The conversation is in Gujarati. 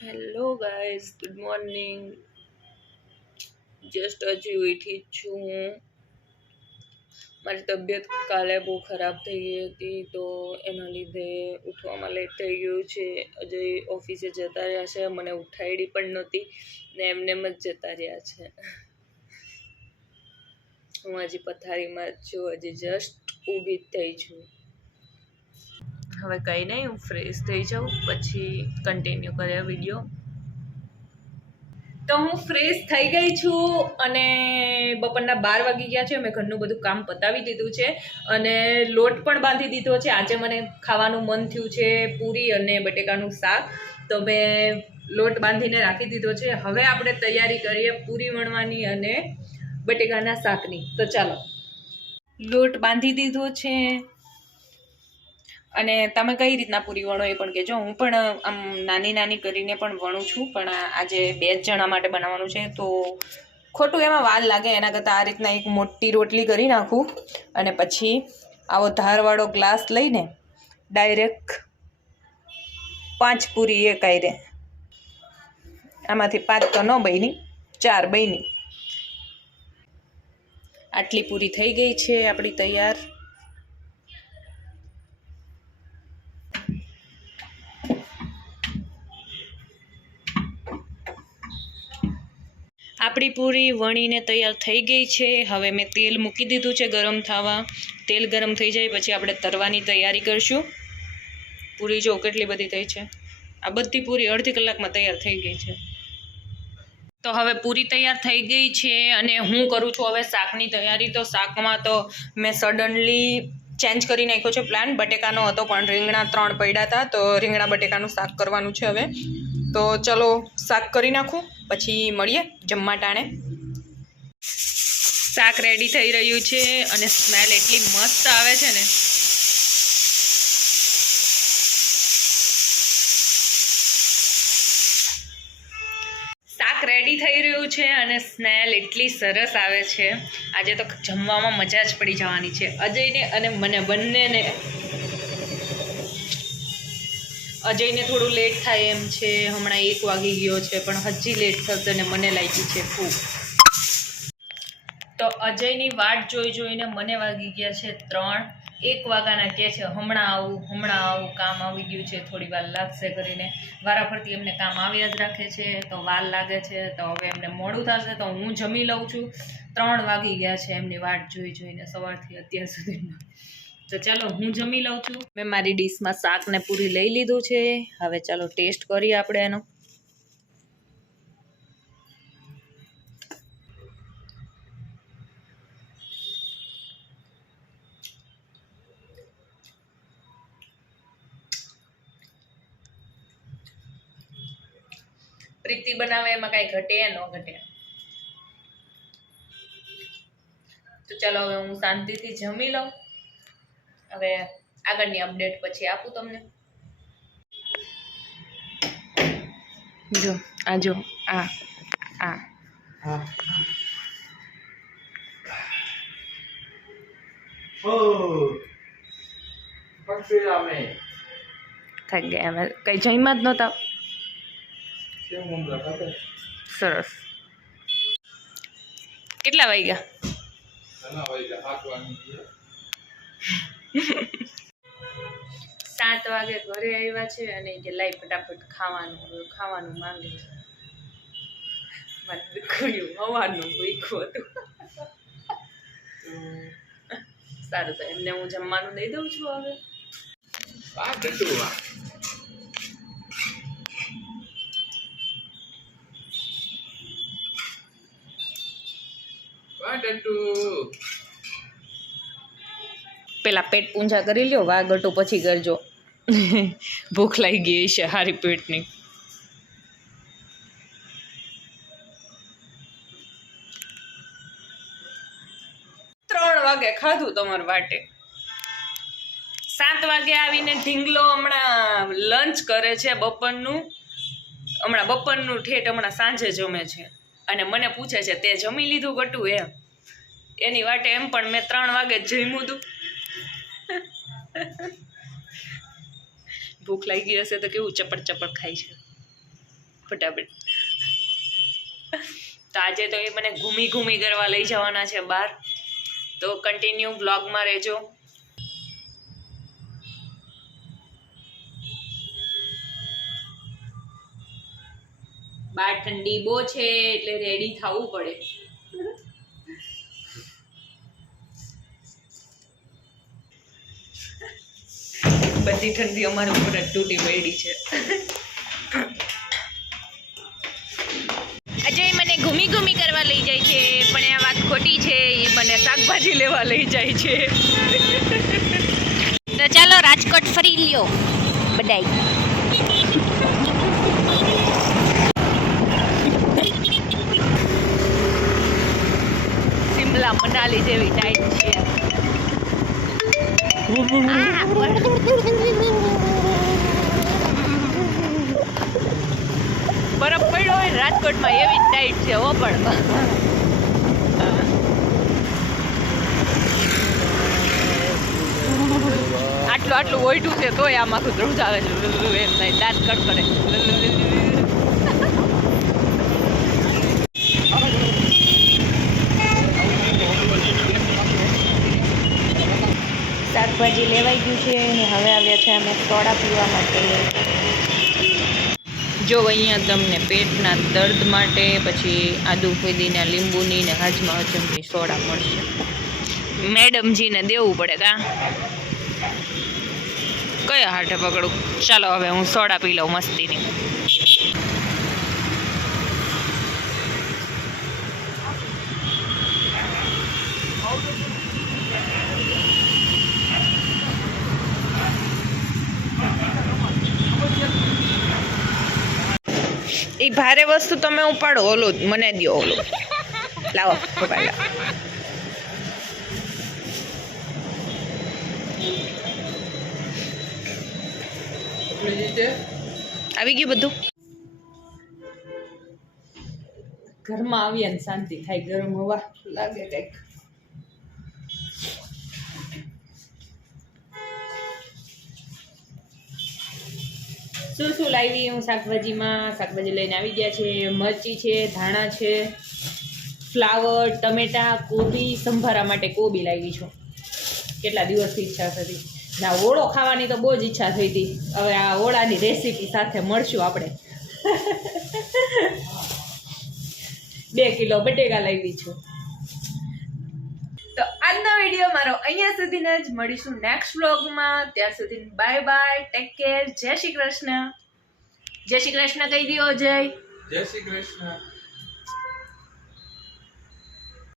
Hello guys, good morning. Just હજી ઉઠી જ છું હું. મારી તબિયત કાલે બહુ ખરાબ થઈ ગઈ હતી, તો એના લીધે ઉઠવામાં લેટ થઈ ગયું છે. અજય ઓફિસે જતા રહ્યા છે, મને ઉઠાડી પણ નહોતી ને એમને જ જતા રહ્યા છે. હું હજી પથારીમાં જ છું, હજી જસ્ટ ઊભી જ થઈ છું. હવે કંઈ નહીં, હું ફ્રેશ થઈ જાઉં પછી કન્ટિન્યુ કર્યા વિડીયો. તો હું ફ્રેશ થઈ ગઈ છું અને બપોરના 12 વાગી ગયા છે. મેં ઘરનું બધું કામ પતાવી દીધું છે અને લોટ પણ બાંધી દીધો છે. આજે મને ખાવાનું મન થયું છે પૂરી અને બટેકાનું શાક, તો મેં લોટ બાંધીને રાખી દીધો છે. હવે આપણે તૈયારી કરીએ પૂરી વણવાની અને બટેકાના શાકની. તો ચાલો, લોટ બાંધી દીધો છે. અને તમે કઈ રીતના પૂરી વણો એ પણ કહેજો. હું પણ આમ નાની નાની કરીને પણ વણું છું, પણ આજે 2 જણા માટે બનાવવાનું છે તો ખોટું એમાં વાર લાગે. એના કરતાં આ રીતના એક મોટી રોટલી કરી નાખું અને પછી આવો ધારવાળો ગ્લાસ લઈને ડાયરેક્ટ 5 પૂરી એ કાંઈ આમાંથી 5 તો ન બની, 4 બની. આટલી પૂરી થઈ ગઈ છે આપણી તૈયાર. આપણી પૂરી વણીને તૈયાર થઈ ગઈ છે. હવે મેં તેલ મૂકી દીધું છે ગરમ થવા. તેલ ગરમ થઈ જાય પછી આપણે તરવાની તૈયારી કરશું. પૂરી જો કેટલી બધી થઈ છે. આ બધી પૂરી અડધી કલાકમાં તૈયાર થઈ ગઈ છે. તો હવે પૂરી તૈયાર થઈ ગઈ છે અને હું કરું છું હવે શાકની તૈયારી. તો શાકમાં તો મેં સડનલી ચેન્જ કરી નાખ્યો છે પ્લાન. બટેકાનો હતો પણ રીંગણા 3 પડ્યા હતા, તો રીંગણા બટેકાનું શાક કરવાનું છે હવે. તો ચલો શાક કરી નાખું, પછી મળીએ જમવા ટાણે. શાક રેડી થઈ રહ્યું છે અને સ્મેલ એટલી મસ્ત આવે છે ને. શાક રેડી થઈ રહ્યું છે અને સ્મેલ એટલી સરસ આવે છે. આજે તો જમવામાં મજા જ પડી જવાની છે. અજયને અને મને બંનેને. અજયને થોડું લેટ થાય એમ છે, હમણાં 1 વાગી ગયો છે, પણ હજી લેટ થશે ને મને લાગી છે ખૂબ. તો અજયની વાટ જોઈને મને વાગી ગયા છે 3. 1 વાગ્યાના કહે છે હમણાં આવું, કામ આવી ગયું છે, થોડી વાર લાગશે કરીને. વારાફરતી એમને કામ આવ્યા જ રાખે છે, તો વાર લાગે છે. તો હવે એમને મોડું થશે તો હું જમી લઉં છું. 3 વાગી ગયા છે એમની વાટ જોઈને સવારથી અત્યાર સુધીમાં. તો ચાલો હું જમી લઉં છું. મેં મારી ડીશમાં શાક ને પૂરી લઈ લીધું છે. હવે ચાલો ટેસ્ટ કરીએ આપણે એનો. પ્રીતિ બનાવે એમાં કાંઈ ઘટે ન ઘટે. તો ચાલો હવે હું શાંતિથી જમી લઉં. હવે આગળની અપડેટ પછી આપું તમને. જો આ થઈ ગયા. અમે કઈ જઈમાં જ નહોતા. સરસ. કેટલા વાગ્યા? 7 વાગે ઘરે આવ્યા છે અને કે લાઈ ફટાફટ ખાવાનું માંગે છે. મારે દીકરીયું હવાનું ભૂખ્યું હતું. સારું, તો એમને હું જમવાનું દઈ દઉં છું હવે. પેલા પેટ પૂંજા કરી લ્યો, વાગટો પછી કરજો. ભૂખ લાગી ગઈ છે હારી પેટની. વાગે ખાધું તમારે વાટે. 7 વાગે આવીને ઢીંગલો હમણાં લંચ કરે છે બપોરનું. ઠેઠ હમણાં સાંજે જમે છે અને મને પૂછે છે તે જમી લીધું ગટું એમ. એની વાટે એમ પણ મેં 3 વાગે જ જમ્યું હતું. ભૂખ લાગી હશે તો કેવું ચપડ ખાય છે. ફટાફટ. તો આજે તો એ મને ઘૂમી કરવા લઈ જવાના છે બહાર, તો કન્ટિન્યુ બ્લોગમાં રહેજો. બહાર ઠંડી બહુ છે એટલે રેડી થવું પડે. બધી ઠંડી અમારા ઉપર જ તૂટી પડી છે. અજય મને ઘૂમી કરવા લઈ જાય છે, પણ આ વાત ખોટી છે. એ મને શાકભાજી લેવા લઈ જાય છે. તો ચાલો રાજકોટ ફરી લ્યો બધાય. શિમલા મનાલી જેવી ટાઈપ છે. બરફ પડ્યો હોય રાજકોટમાં એવી જ ટાઈટ છે હો. પણ આટલું ઓઈટું છે તોય આમાં ધ્રુજ આવે છે. એમ થાય દાંત કડકડે. શાકભાજી લેવાઈ ગયું છે અને હવે આવ્યા છે અમે સોડા પીવા માટે. જો અહીંયા તમને પેટના દર્દ માટે પછી આદુ ફુદીના લીંબુની ને હાજમા હજમની સોડા મળશે. મેડમજીને દેવું પડે કા કયા હાથે પકડું. ચાલો હવે હું સોડા પી લઉં મસ્તીની. એ ભારે વસ્તુ તમે ઉપાડો. ઓલો મને દો. ઓલો લાવો પપ્પા. આવી ગયું બધું. ઘરમાં આવીએ ને શાંતિ થાય. ગરમ હવા લાગે કંઈક. શું લાવી હું શાકભાજીમાં? શાકભાજી લઈને આવી ગયા છે. મરચી છે, ધાણા છે, ફ્લાવર, ટમેટા, કોબી. સંભારા માટે કોબી લાવી છું. કેટલા દિવસથી ઈચ્છા થતી. ના ઓળો ખાવાની તો બહુ જ ઈચ્છા થઈ હતી. હવે આ ઓળાની રેસીપી સાથે મળશું આપણે. 2 કિલો બટેકા લાવી છું. તો આજનો વિડીયો મારો અહીંયા સુધીનો જ. મળીશું નેક્સ્ટ વ્લોગમાં. ત્યાં સુધી બાય બાય, ટેક કેર, જય શ્રી કૃષ્ણ. જય શ્રી કૃષ્ણ કહી દો. જય શ્રી કૃષ્ણ.